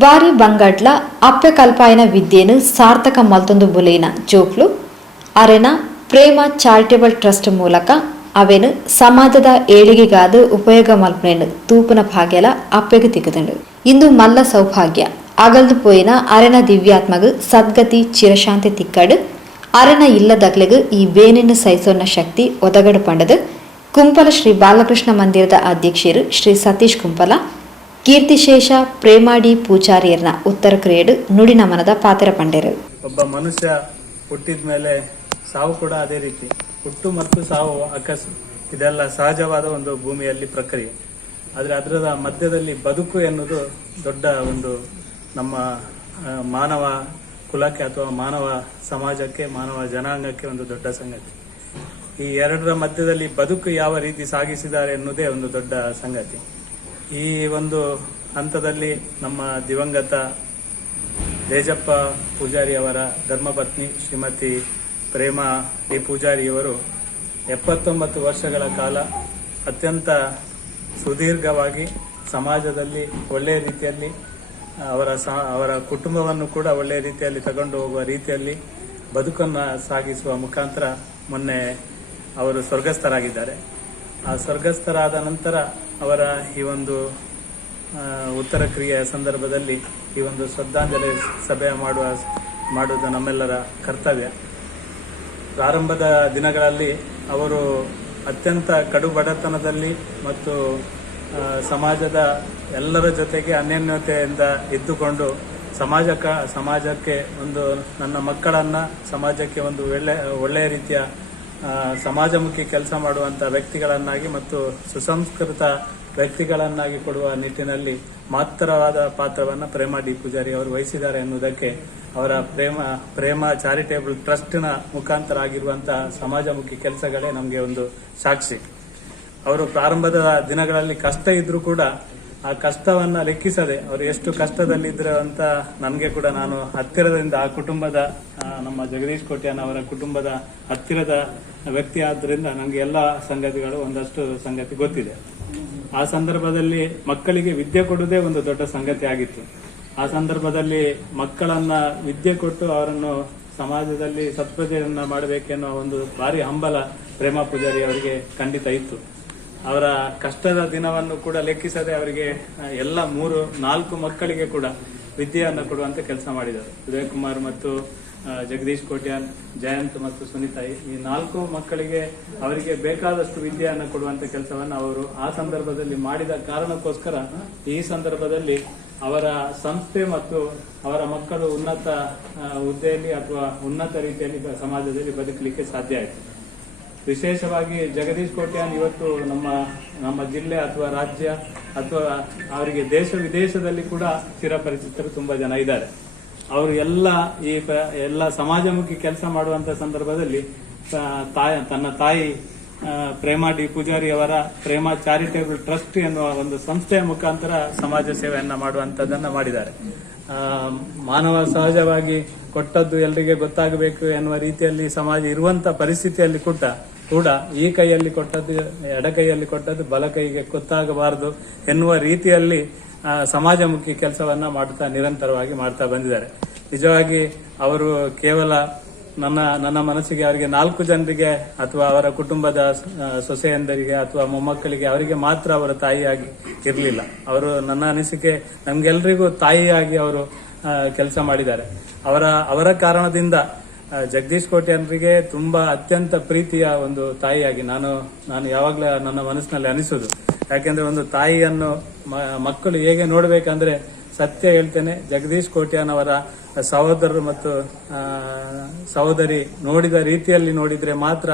వారి బంగట్ల అప్యకల్పాయన విద్యను సార్థక మల్తొంದು ಬುಲೆನ ಜೋಕ್ಲು ಅರೆನ ಪ್ರೇಮ ಚಾರಿಟೇಬಲ್ ಟ್ರಸ್ಟ್ ಮೂಲಕ ಅವೆನು ಸಮಾಜದ ಏಳಿಗೆಗಾದ ಉಪಯೋಗ ಮಲ್ಪನೆಯನ್ನು ತೂಪನ ಭಾಗ್ಯಲ ಅಪ್ಪೆಗೆ ತಿಕ್ಕುತಂಡು ಇಂದು ಮಲ್ಲ ಸೌಭಾಗ್ಯ ಅಗಲ್ದು ಪೋಯಿನ ಅರೆನ ದಿವ್ಯಾತ್ಮಗು ಸದ್ಗತಿ ಚಿರಶಾಂತಿ ತಿಕ್ಕಡು ಅರೆನ ಇಲ್ಲದಗ್ಲೆಗು ಈ ಬೇನೆನ್ನು ಸಹಿಸೋನ್ನ ಶಕ್ತಿ ಒದಗಡು ಪಂಡದು ಕುಂಪಲ ಶ್ರೀ ಬಾಲಕೃಷ್ಣ ಮಂದಿರದ ಅಧ್ಯಕ್ಷರು ಶ್ರೀ ಸತೀಶ್ ಕುಂಪಲ ಕೀರ್ತಿಶೇಷ ಪ್ರೇಮಾಡಿ ಪೂಜಾರಿಯರ್ನ ಉತ್ತರ ಕ್ರಿಯೆಡು ನುಡಿ ನಮನದ ಪಾತ್ರ ಪಂಡರು. ಒಬ್ಬ ಮನುಷ್ಯ ಹುಟ್ಟಿದ ಮೇಲೆ ಸಾವು ಕೂಡ ಅದೇ ರೀತಿ. ಹುಟ್ಟು ಮತ್ತು ಸಾವು ಅಕಸ್ಸು ಇದೆಲ್ಲ ಸಹಜವಾದ ಒಂದು ಭೂಮಿಯಲ್ಲಿ ಪ್ರಕ್ರಿಯೆ. ಆದರೆ ಅದರ ಮಧ್ಯದಲ್ಲಿ ಬದುಕು ಎನ್ನುವುದು ದೊಡ್ಡ ಒಂದು ನಮ್ಮ ಮಾನವ ಕುಲಕ್ಕೆ ಅಥವಾ ಮಾನವ ಸಮಾಜಕ್ಕೆ ಮಾನವ ಜನಾಂಗಕ್ಕೆ ಒಂದು ದೊಡ್ಡ ಸಂಗತಿ. ಈ ಎರಡರ ಮಧ್ಯದಲ್ಲಿ ಬದುಕು ಯಾವ ರೀತಿ ಸಾಗಿಸಿದ್ದಾರೆ ಎನ್ನುವುದೇ ಒಂದು ದೊಡ್ಡ ಸಂಗತಿ. ಈ ಒಂದು ಹಂತದಲ್ಲಿ ನಮ್ಮ ದಿವಂಗತ ದೇಜಪ್ಪ ಪೂಜಾರಿ ಅವರ ಧರ್ಮಪತ್ನಿ ಶ್ರೀಮತಿ ಪ್ರೇಮಾ ಡಿ ಪೂಜಾರಿಯವರು 79 ವರ್ಷಗಳ ಕಾಲ ಅತ್ಯಂತ ಸುದೀರ್ಘವಾಗಿ ಸಮಾಜದಲ್ಲಿ ಒಳ್ಳೆಯ ರೀತಿಯಲ್ಲಿ ಅವರ ಕುಟುಂಬವನ್ನು ಕೂಡ ಒಳ್ಳೆಯ ರೀತಿಯಲ್ಲಿ ತಗೊಂಡು ಹೋಗುವ ರೀತಿಯಲ್ಲಿ ಬದುಕನ್ನು ಸಾಗಿಸುವ ಮುಖಾಂತರ ಮೊನ್ನೆ ಅವರು ಸ್ವರ್ಗಸ್ಥರಾಗಿದ್ದಾರೆ. ಆ ಸ್ವರ್ಗಸ್ಥರಾದ ನಂತರ ಅವರ ಈ ಒಂದು ಉತ್ತರ ಕ್ರಿಯೆಯ ಸಂದರ್ಭದಲ್ಲಿ ಈ ಒಂದು ಶ್ರದ್ಧಾಂಜಲಿ ಸಭೆ ಮಾಡುವುದು ನಮ್ಮೆಲ್ಲರ ಕರ್ತವ್ಯ. ಪ್ರಾರಂಭದ ದಿನಗಳಲ್ಲಿ ಅವರು ಅತ್ಯಂತ ಕಡು ಬಡತನದಲ್ಲಿ ಮತ್ತು ಸಮಾಜದ ಎಲ್ಲರ ಜೊತೆಗೆ ಅನ್ಯೋನ್ಯತೆಯಿಂದ ಇದ್ದುಕೊಂಡು ಸಮಾಜಕ್ಕೆ ಒಂದು ನನ್ನ ಮಕ್ಕಳನ್ನ ಸಮಾಜಕ್ಕೆ ಒಂದು ಒಳ್ಳೆಯ ರೀತಿಯ ಸಮಾಜಮುಖಿ ಕೆಲಸ ಮಾಡುವಂಥ ವ್ಯಕ್ತಿಗಳನ್ನಾಗಿ ಮತ್ತು ಸುಸಂಸ್ಕೃತ ವ್ಯಕ್ತಿಗಳನ್ನಾಗಿ ಕೊಡುವ ನಿಟ್ಟಿನಲ್ಲಿ ಮಹತ್ತರವಾದ ಪಾತ್ರವನ್ನು ಪ್ರೇಮಾ ಡಿ ಪೂಜಾರಿ ಅವರು ವಹಿಸಿದ್ದಾರೆ ಎನ್ನುವುದಕ್ಕೆ ಅವರ ಪ್ರೇಮ ಚಾರಿಟೇಬಲ್ ಟ್ರಸ್ಟ್ನ ಮುಖಾಂತರ ಆಗಿರುವಂತಹ ಸಮಾಜಮುಖಿ ಕೆಲಸಗಳೇ ನಮಗೆ ಒಂದು ಸಾಕ್ಷಿ. ಅವರು ಪ್ರಾರಂಭದ ದಿನಗಳಲ್ಲಿ ಕಷ್ಟ ಇದ್ರೂ ಕೂಡ ಆ ಕಷ್ಟವನ್ನ ಲೆಕ್ಕಿಸದೆ ಅವರು ಎಷ್ಟು ಕಷ್ಟದಲ್ಲಿದ್ರು ಅಂತ ನನಗೆ ಕೂಡ ನಾನು ಹತ್ತಿರದಿಂದ ಆ ಕುಟುಂಬದ ನಮ್ಮ ಜಗದೀಶ್ ಕೋಟ್ಯಾನ್ ಅವರ ಕುಟುಂಬದ ಹತ್ತಿರದ ವ್ಯಕ್ತಿ ಆದ್ದರಿಂದ ನನಗೆ ಎಲ್ಲ ಸಂಗತಿಗಳು ಒಂದಷ್ಟು ಸಂಗತಿ ಗೊತ್ತಿದೆ. ಆ ಸಂದರ್ಭದಲ್ಲಿ ಮಕ್ಕಳಿಗೆ ವಿದ್ಯೆ ಕೊಡುವುದೇ ಒಂದು ದೊಡ್ಡ ಸಂಗತಿ ಆಗಿತ್ತು. ಆ ಸಂದರ್ಭದಲ್ಲಿ ಮಕ್ಕಳನ್ನ ವಿದ್ಯೆ ಕೊಟ್ಟು ಅವರನ್ನು ಸಮಾಜದಲ್ಲಿ ಸತ್ಪ್ರಜೆಯನ್ನ ಮಾಡಬೇಕೆನ್ನುವ ಒಂದು ಭಾರಿ ಹಂಬಲ ಪ್ರೇಮಾ ಪೂಜಾರಿ ಅವರಿಗೆ ಖಂಡಿತ ಇತ್ತು. ಅವರ ಕಷ್ಟದ ದಿನವನ್ನು ಕೂಡ ಲೆಕ್ಕಿಸದೆ ಅವರಿಗೆ ಎಲ್ಲ 3-4 ಮಕ್ಕಳಿಗೆ ಕೂಡ ವಿದ್ಯೆಯನ್ನು ಕೊಡುವಂತ ಕೆಲಸ ಮಾಡಿದರು. ಉದಯ್ ಕುಮಾರ್ ಮತ್ತು ಜಗದೀಶ್ ಕೋಟ್ಯಾನ್, ಜಯಂತ್ ಮತ್ತು ಸುನೀತಾ, ಈ 4 ಮಕ್ಕಳಿಗೆ ಅವರಿಗೆ ಬೇಕಾದಷ್ಟು ವಿದ್ಯೆಯನ್ನು ಕೊಡುವಂತ ಕೆಲಸವನ್ನು ಅವರು ಆ ಸಂದರ್ಭದಲ್ಲಿ ಮಾಡಿದ ಕಾರಣಕ್ಕೋಸ್ಕರ ಈ ಸಂದರ್ಭದಲ್ಲಿ ಅವರ ಸಂಸ್ಥೆ ಮತ್ತು ಅವರ ಮಕ್ಕಳು ಉನ್ನತ ಹುದ್ದೆಯಲ್ಲಿ ಅಥವಾ ಉನ್ನತ ರೀತಿಯಲ್ಲಿ ಸಮಾಜದಲ್ಲಿ ಬದುಕಲಿಕ್ಕೆ ಸಾಧ್ಯ ಆಯಿತು. ವಿಶೇಷವಾಗಿ ಜಗದೀಶ್ ಕೋಟ್ಯಾನ್ ಇವತ್ತು ನಮ್ಮ ಜಿಲ್ಲೆ ಅಥವಾ ರಾಜ್ಯ ಅಥವಾ ಅವರಿಗೆ ದೇಶ ವಿದೇಶದಲ್ಲಿ ಕೂಡ ಚಿರಪರಿಚಿತರು ತುಂಬಾ ಜನ ಇದ್ದಾರೆ. ಅವರು ಎಲ್ಲ ಸಮಾಜಮುಖಿ ಕೆಲಸ ಮಾಡುವಂತ ಸಂದರ್ಭದಲ್ಲಿ ತನ್ನ ತಾಯಿ ಪ್ರೇಮಾ ಡಿ ಪೂಜಾರಿ ಅವರ ಪ್ರೇಮಾ ಚಾರಿಟೇಬಲ್ ಟ್ರಸ್ಟ್ ಎನ್ನುವ ಒಂದು ಸಂಸ್ಥೆಯ ಮುಖಾಂತರ ಸಮಾಜ ಸೇವೆಯನ್ನ ಮಾಡುವಂತದನ್ನ ಮಾಡಿದ್ದಾರೆ. ಮಾನವ ಸಹಜವಾಗಿ ಕೊಟ್ಟದ್ದು ಎಲ್ಲರಿಗೆ ಗೊತ್ತಾಗಬೇಕು ಎನ್ನುವ ರೀತಿಯಲ್ಲಿ ಸಮಾಜ ಇರುವಂತ ಪರಿಸ್ಥಿತಿಯಲ್ಲಿ ಕೂಡ ಈ ಕೈಯಲ್ಲಿ ಕೊಟ್ಟದ್ದು ಎಡ ಕೈಯಲ್ಲಿ ಕೊಟ್ಟದ್ದು ಬಲ ಕೈಗೆ ಗೊತ್ತಾಗಬಾರದು ಎನ್ನುವ ರೀತಿಯಲ್ಲಿ ಸಮಾಜಮುಖಿ ಕೆಲಸವನ್ನ ನಿರಂತರವಾಗಿ ಮಾಡ್ತಾ ಬಂದಿದ್ದಾರೆ. ನಿಜವಾಗಿ ಅವರು ಕೇವಲ ನನ್ನ ಮನಸ್ಸಿಗೆ ಅವರಿಗೆ 4 ಜನರಿಗೆ ಅಥವಾ ಅವರ ಕುಟುಂಬದ ಸೊಸೆಯಂದರಿಗೆ ಅಥವಾ ಮೊಮ್ಮಕ್ಕಳಿಗೆ ಅವರಿಗೆ ಮಾತ್ರ ಅವರ ತಾಯಿಯಾಗಿ ಇರಲಿಲ್ಲ. ಅವರು ನನ್ನ ಅನಿಸಿಕೆ ನಮ್ಗೆಲ್ರಿಗೂ ತಾಯಿಯಾಗಿ ಅವರು ಕೆಲಸ ಮಾಡಿದ್ದಾರೆ. ಅವರ ಕಾರಣದಿಂದ ಜಗದೀಶ್ ಕೋಟ್ಯಾನ್ರಿಗೆ ತುಂಬಾ ಅತ್ಯಂತ ಪ್ರೀತಿಯ ಒಂದು ತಾಯಿಯಾಗಿ ನಾನು ಯಾವಾಗ್ಲೂ ನನ್ನ ಮನಸ್ಸಿನಲ್ಲಿ ಅನಿಸುದು. ಯಾಕೆಂದ್ರೆ ಒಂದು ತಾಯಿಯನ್ನು ಮಕ್ಕಳು ಹೇಗೆ ನೋಡ್ಬೇಕಂದ್ರೆ ಸತ್ಯ ಹೇಳ್ತೇನೆ, ಜಗದೀಶ್ ಕೋಟ್ಯಾನ್ ಅವರ ಸಹೋದರರು ಮತ್ತು ಸಹೋದರಿ ನೋಡಿದ ರೀತಿಯಲ್ಲಿ ನೋಡಿದ್ರೆ ಮಾತ್ರ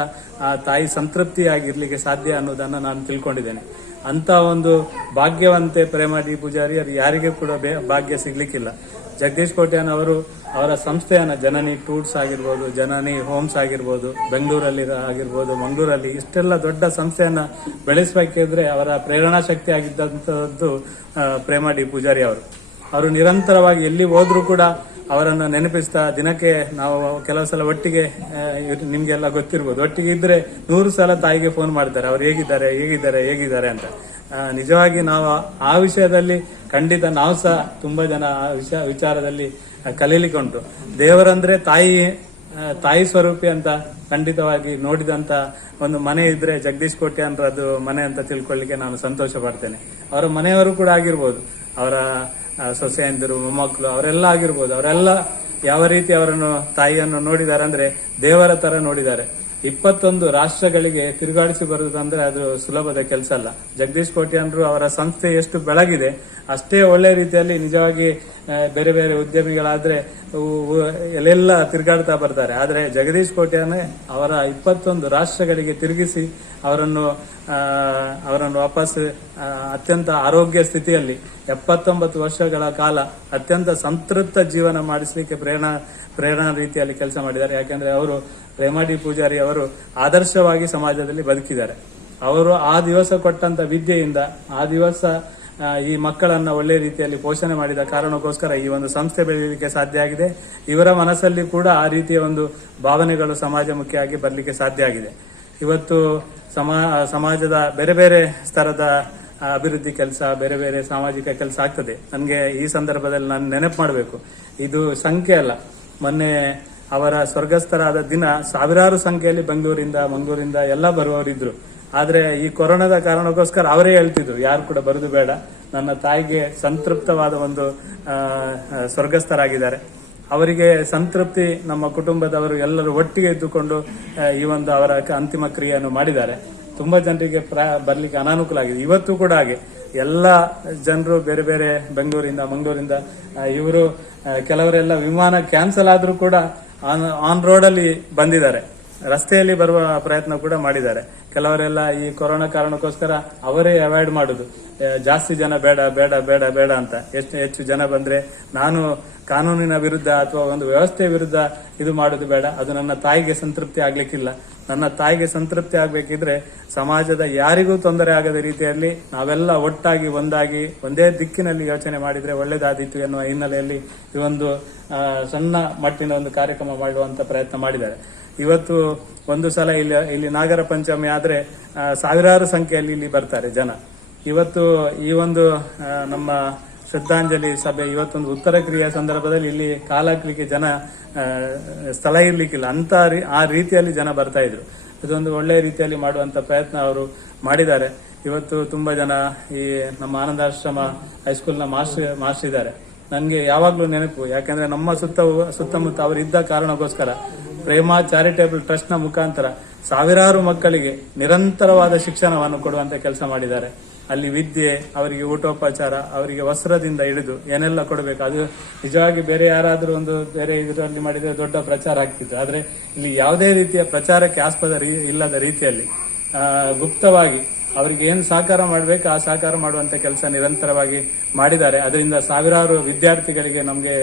ಆ ತಾಯಿ ಸಂತೃಪ್ತಿಯಾಗಿರ್ಲಿಕ್ಕೆ ಸಾಧ್ಯ ಅನ್ನೋದನ್ನ ನಾನು ತಿಳ್ಕೊಂಡಿದ್ದೇನೆ. ಅಂತ ಒಂದು ಭಾಗ್ಯವಂತೆ ಪ್ರೇಮಾ ಡಿ ಪೂಜಾರಿ ಯಾರಿಗೂ ಕೂಡ ಭಾಗ್ಯ ಸಿಗ್ಲಿಕ್ಕಿಲ್ಲ. ಜಗದೀಶ್ ಕೋಟ್ಯಾನ್ ಅವರು ಅವರ ಸಂಸ್ಥೆಯನ್ನ ಜನನಿ ಟೂರ್ಸ್ ಆಗಿರ್ಬೋದು, ಜನನಿ ಹೋಮ್ಸ್ ಆಗಿರ್ಬೋದು, ಬೆಂಗಳೂರಲ್ಲಿ ಆಗಿರ್ಬೋದು, ಮಂಗಳೂರಲ್ಲಿ ಇಷ್ಟೆಲ್ಲ ದೊಡ್ಡ ಸಂಸ್ಥೆಯನ್ನ ಬೆಳೆಸಬೇಕಿದ್ರೆ ಅವರ ಪ್ರೇರಣಾ ಶಕ್ತಿ ಆಗಿದ್ದಂಥದ್ದು ಪ್ರೇಮಾ ಡಿ ಪೂಜಾರಿ ಅವರು ನಿರಂತರವಾಗಿ ಎಲ್ಲಿ ಹೋದ್ರೂ ಕೂಡ ಅವರನ್ನು ನೆನಪಿಸ್ತಾ ದಿನಕ್ಕೆ ನಾವು ಕೆಲವು ಸಲ ಒಟ್ಟಿಗೆ ನಿಮ್ಗೆಲ್ಲ ಗೊತ್ತಿರ್ಬೋದು, ಒಟ್ಟಿಗೆ ಇದ್ರೆ 100 ಸಲ ತಾಯಿಗೆ ಫೋನ್ ಮಾಡ್ತಾರೆ, ಅವ್ರು ಹೇಗಿದ್ದಾರೆ ಹೇಗಿದ್ದಾರೆ ಹೇಗಿದ್ದಾರೆ ಅಂತ. ನಿಜವಾಗಿ ನಾವು ಆ ವಿಷಯದಲ್ಲಿ ಖಂಡಿತ ನಾವು ಸಹ ತುಂಬಾ ಜನ ಆ ವಿಚಾರದಲ್ಲಿ ಕಲೀಲಿಕ್ಕೆ ಉಂಟು. ದೇವರಂದ್ರೆ ತಾಯಿ ಸ್ವರೂಪಿ ಅಂತ ಖಂಡಿತವಾಗಿ ನೋಡಿದಂತ ಒಂದು ಮನೆ ಇದ್ರೆ ಜಗದೀಶ್ ಕೋಟ್ಯಾನ್ರ ಅದು ಮನೆ ಅಂತ ತಿಳ್ಕೊಳ್ಳಿಕ್ಕೆ ನಾನು ಸಂತೋಷ ಪಡ್ತೇನೆ. ಅವರ ಮನೆಯವರು ಕೂಡ ಆಗಿರ್ಬೋದು, ಅವರ ಸೊಸೆಯಂದಿರು ಮೊಮ್ಮಕ್ಕಳು ಅವರೆಲ್ಲ ಆಗಿರ್ಬೋದು, ಅವರೆಲ್ಲ ಯಾವ ರೀತಿ ಅವರನ್ನು ತಾಯಿಯನ್ನು ನೋಡಿದ್ದಾರೆ ಅಂದ್ರೆ ದೇವರ ತರ ನೋಡಿದ್ದಾರೆ. 21 ರಾಷ್ಟ್ರಗಳಿಗೆ ತಿರುಗಾಡಿಸಿ ಬರುವುದಂದ್ರೆ ಅದು ಸುಲಭದ ಕೆಲಸ ಅಲ್ಲ. ಜಗದೀಶ್ ಕೋಟ್ಯಾನ್ರು ಅವರ ಸಂಸ್ಥೆ ಎಷ್ಟು ಬೆಳಗಿದೆ ಅಷ್ಟೇ ಒಳ್ಳೆ ರೀತಿಯಲ್ಲಿ ನಿಜವಾಗಿ ಬೇರೆ ಬೇರೆ ಉದ್ಯಮಿಗಳಾದ್ರೆ ಎಲ್ಲೆಲ್ಲ ತಿರುಗಾಡ್ತಾ ಬರ್ತಾರೆ. ಆದ್ರೆ ಜಗದೀಶ್ ಕೋಟ್ಯಾನ್ ಅವರ 21 ರಾಷ್ಟ್ರಗಳಿಗೆ ತಿರುಗಿಸಿ ಅವರನ್ನು ವಾಪಸ್ ಅತ್ಯಂತ ಆರೋಗ್ಯ ಸ್ಥಿತಿಯಲ್ಲಿ 79 ವರ್ಷಗಳ ಕಾಲ ಅತ್ಯಂತ ಸಂತೃಪ್ತ ಜೀವನ ಮಾಡಿಸಲಿಕ್ಕೆ ಪ್ರೇರಣಾ ರೀತಿಯಲ್ಲಿ ಕೆಲಸ ಮಾಡಿದ್ದಾರೆ. ಯಾಕಂದ್ರೆ ಅವರು ಪ್ರೇಮಾ ಡಿ ಪೂಜಾರಿ ಅವರು ಆದರ್ಶವಾಗಿ ಸಮಾಜದಲ್ಲಿ ಬದುಕಿದ್ದಾರೆ. ಅವರು ಆ ದಿವಸ ಕೊಟ್ಟಂತ ವಿದ್ಯೆಯಿಂದ ಆ ದಿವಸ ಈ ಮಕ್ಕಳನ್ನ ಒಳ್ಳೆ ರೀತಿಯಲ್ಲಿ ಪೋಷಣೆ ಮಾಡಿದ ಕಾರಣಕ್ಕೋಸ್ಕರ ಈ ಒಂದು ಸಂಸ್ಥೆ ಬೆಳೆಯಲಿಕ್ಕೆ ಸಾಧ್ಯ ಆಗಿದೆ. ಇವರ ಮನಸ್ಸಲ್ಲಿ ಕೂಡ ಆ ರೀತಿಯ ಒಂದು ಭಾವನೆಗಳು ಸಮಾಜಮುಖಿಯಾಗಿ ಬರಲಿಕ್ಕೆ ಸಾಧ್ಯ ಆಗಿದೆ. ಇವತ್ತು ಸಮಾಜದ ಬೇರೆ ಬೇರೆ ಸ್ತರದ ಅಭಿವೃದ್ಧಿ ಕೆಲಸ, ಬೇರೆ ಬೇರೆ ಸಾಮಾಜಿಕ ಕೆಲಸ ಆಗ್ತದೆ. ನನಗೆ ಈ ಸಂದರ್ಭದಲ್ಲಿ ನಾನು ನೆನಪು ಮಾಡಬೇಕು, ಇದು ಸಂಖ್ಯೆ ಅಲ್ಲ. ಮೊನ್ನೆ ಅವರ ಸ್ವರ್ಗಸ್ಥರಾದ ದಿನ ಸಾವಿರಾರು ಸಂಖ್ಯೆಯಲ್ಲಿ ಮಂಗಳೂರಿಂದ ಎಲ್ಲ ಬರುವವರಿದ್ರು. ಆದ್ರೆ ಈ ಕೊರೋನಾದ ಕಾರಣಕ್ಕೋಸ್ಕರ ಅವರೇ ಹೇಳ್ತಿದ್ರು, ಯಾರು ಕೂಡ ಬರುದು ಬೇಡ, ನನ್ನ ತಾಯಿಗೆ ಸಂತೃಪ್ತವಾದ ಒಂದು ಸ್ವರ್ಗಸ್ಥರಾಗಿದ್ದಾರೆ. ಅವರಿಗೆ ಸಂತೃಪ್ತಿ ನಮ್ಮ ಕುಟುಂಬದವರು ಎಲ್ಲರೂ ಒಟ್ಟಿಗೆ ಇದ್ದುಕೊಂಡು ಈ ಒಂದು ಅವರ ಅಂತಿಮ ಕ್ರಿಯೆಯನ್ನು ಮಾಡಿದ್ದಾರೆ. ತುಂಬಾ ಜನರಿಗೆ ಬರ್ಲಿಕ್ಕೆ ಅನಾನುಕೂಲ ಆಗಿದೆ. ಇವತ್ತು ಕೂಡ ಹಾಗೆ ಎಲ್ಲ ಜನರು ಬೇರೆ ಬೇರೆ ಬೆಂಗಳೂರಿಂದ ಮಂಗಳೂರಿಂದ ಇವರು ಕೆಲವರೆಲ್ಲ ವಿಮಾನ ಕ್ಯಾನ್ಸಲ್ ಆದ್ರೂ ಕೂಡ ಆನ್ ರೋಡ್ ಅಲ್ಲಿ ಬಂದಿದ್ದಾರೆ, ರಸ್ತೆಯಲ್ಲಿ ಬರುವ ಪ್ರಯತ್ನ ಕೂಡ ಮಾಡಿದ್ದಾರೆ. ಕೆಲವರೆಲ್ಲ ಈ ಕೊರೋನಾ ಕಾರಣಕ್ಕೋಸ್ಕರ ಅವರೇ ಅವಾಯ್ಡ್ ಮಾಡುದು, ಜಾಸ್ತಿ ಜನ ಬೇಡ ಬೇಡ ಬೇಡ ಬೇಡ ಅಂತ. ಹೆಚ್ಚು ಜನ ಬಂದ್ರೆ ನಾನು ಕಾನೂನಿನ ವಿರುದ್ಧ ಅಥವಾ ಒಂದು ವ್ಯವಸ್ಥೆಯ ವಿರುದ್ಧ ಇದು ಮಾಡುದು ಬೇಡ, ಅದು ನನ್ನ ತಾಯಿಗೆ ಸಂತೃಪ್ತಿ ಆಗ್ಲಿಕ್ಕಿಲ್ಲ. ನನ್ನ ತಾಯಿಗೆ ಸಂತೃಪ್ತಿ ಆಗ್ಬೇಕಿದ್ರೆ ಸಮಾಜದ ಯಾರಿಗೂ ತೊಂದರೆ ಆಗದ ರೀತಿಯಲ್ಲಿ ನಾವೆಲ್ಲ ಒಟ್ಟಾಗಿ ಒಂದಾಗಿ ಒಂದೇ ದಿಕ್ಕಿನಲ್ಲಿ ಯೋಚನೆ ಮಾಡಿದ್ರೆ ಒಳ್ಳೇದಾದೀತು ಎನ್ನುವ ಹಿನ್ನೆಲೆಯಲ್ಲಿ ಈ ಒಂದು ಸಣ್ಣ ಮಟ್ಟಿನ ಒಂದು ಕಾರ್ಯಕ್ರಮ ಮಾಡುವಂತ ಪ್ರಯತ್ನ ಮಾಡಿದ್ದಾರೆ. ಇವತ್ತು ಒಂದು ಸಲ ಇಲ್ಲಿ ನಾಗರ ಪಂಚಮಿ ಆದ್ರೆ ಸಾವಿರಾರು ಸಂಖ್ಯೆಯಲ್ಲಿ ಇಲ್ಲಿ ಬರ್ತಾರೆ ಜನ. ಇವತ್ತು ಈ ಒಂದು ನಮ್ಮ ಶ್ರದ್ಧಾಂಜಲಿ ಸಭೆ ಇವತ್ತೊಂದು ಉತ್ತರ ಕ್ರಿಯೆಯ ಸಂದರ್ಭದಲ್ಲಿ ಇಲ್ಲಿ ಕಾಲ ಹಾಕ್ಲಿಕ್ಕೆ ಜನ ಸ್ಥಳ ಇರ್ಲಿಕ್ಕಿಲ್ಲ ಅಂತ ಆ ರೀತಿಯಲ್ಲಿ ಜನ ಬರ್ತಾ ಇದ್ರು. ಇದೊಂದು ಒಳ್ಳೆ ರೀತಿಯಲ್ಲಿ ಮಾಡುವಂತ ಪ್ರಯತ್ನ ಅವರು ಮಾಡಿದ್ದಾರೆ. ಇವತ್ತು ತುಂಬಾ ಜನ ಈ ನಮ್ಮ ಆನಂದಾಶ್ರಮ ಹೈಸ್ಕೂಲ್ನ ಮಾಸ್ಟರ್ ಇದ್ದಾರೆ. ನನ್ಗೆ ಯಾವಾಗ್ಲೂ ನೆನಪು, ಯಾಕಂದ್ರೆ ನಮ್ಮ ಸುತ್ತಮುತ್ತ ಅವರು ಇದ್ದ ಕಾರಣಕ್ಕೋಸ್ಕರ ಪ್ರೇಮಾ ಚಾರಿಟೇಬಲ್ ಟ್ರಸ್ಟ್ ನ ಮುಖಾಂತರ ಸಾವಿರಾರು ಮಕ್ಕಳಿಗೆ ನಿರಂತರವಾದ ಶಿಕ್ಷಣವನ್ನು ಕೊಡುವಂತ ಕೆಲಸ ಮಾಡಿದ್ದಾರೆ. ಅಲ್ಲಿ ವಿದ್ಯೆ, ಅವರಿಗೆ ಊಟೋಪಚಾರ, ಅವರಿಗೆ ವಸ್ತ್ರದಿಂದ ಹಿಡಿದು ಏನೆಲ್ಲ ಕೊಡಬೇಕು, ಅದು ನಿಜವಾಗಿ ಬೇರೆ ಯಾರಾದ್ರೂ ಒಂದು ಬೇರೆ ಇದರಲ್ಲಿ ಮಾಡಿದ್ರೆ ದೊಡ್ಡ ಪ್ರಚಾರ ಆಗ್ತಿತ್ತು. ಆದ್ರೆ ಇಲ್ಲಿ ಯಾವುದೇ ರೀತಿಯ ಪ್ರಚಾರಕ್ಕೆ ಆಸ್ಪದ ಇಲ್ಲದ ರೀತಿಯಲ್ಲಿ ಗುಪ್ತವಾಗಿ ಅವರಿಗೆ ಏನು ಸಹಕಾರ ಮಾಡಬೇಕು ಆ ಸಹಕಾರ ಮಾಡುವಂತ ಕೆಲಸ ನಿರಂತರವಾಗಿ ಮಾಡಿದ್ದಾರೆ. ಅದರಿಂದ ಸಾವಿರಾರು ವಿದ್ಯಾರ್ಥಿಗಳಿಗೆ ನಮಗೆ